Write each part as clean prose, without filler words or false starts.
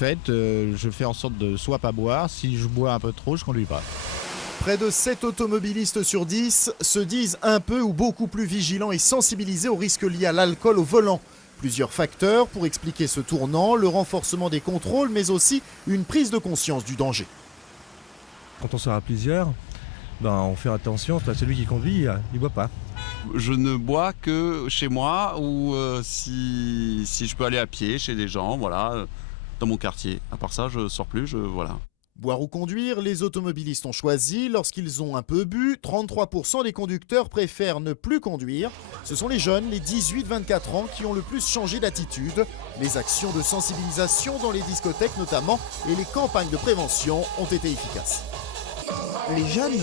fait, je fais en sorte de soit pas boire. Si je bois un peu trop, je conduis pas. Près de 7 automobilistes sur 10 se disent un peu ou beaucoup plus vigilants et sensibilisés aux risques liés à l'alcool au volant. Plusieurs facteurs pour expliquer ce tournant, le renforcement des contrôles, mais aussi une prise de conscience du danger. Quand on sera à plusieurs, on fait attention, celui qui conduit, il ne boit pas. Je ne bois que chez moi ou si je peux aller à pied chez des gens, voilà, dans mon quartier. À part ça, je sors plus, voilà. Boire ou conduire, les automobilistes ont choisi. Lorsqu'ils ont un peu bu, 33% des conducteurs préfèrent ne plus conduire. Ce sont les jeunes, les 18-24 ans, qui ont le plus changé d'attitude. Les actions de sensibilisation dans les discothèques notamment et les campagnes de prévention ont été efficaces. Les jeunes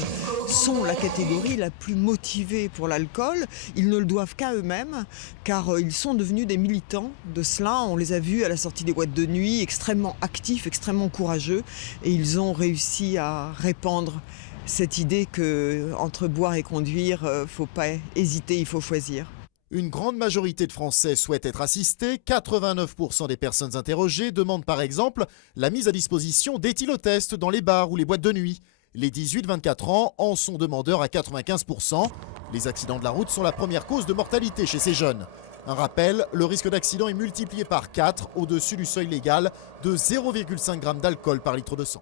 sont la catégorie la plus motivée pour l'alcool. Ils ne le doivent qu'à eux-mêmes, car ils sont devenus des militants de cela. On les a vus à la sortie des boîtes de nuit, extrêmement actifs, extrêmement courageux. Et ils ont réussi à répandre cette idée qu'entre boire et conduire, il ne faut pas hésiter, il faut choisir. Une grande majorité de Français souhaitent être assistés. 89% des personnes interrogées demandent par exemple la mise à disposition d'éthylotests dans les bars ou les boîtes de nuit. Les 18-24 ans en sont demandeurs à 95%. Les accidents de la route sont la première cause de mortalité chez ces jeunes. Un rappel, le risque d'accident est multiplié par 4 au-dessus du seuil légal de 0,5 g d'alcool par litre de sang.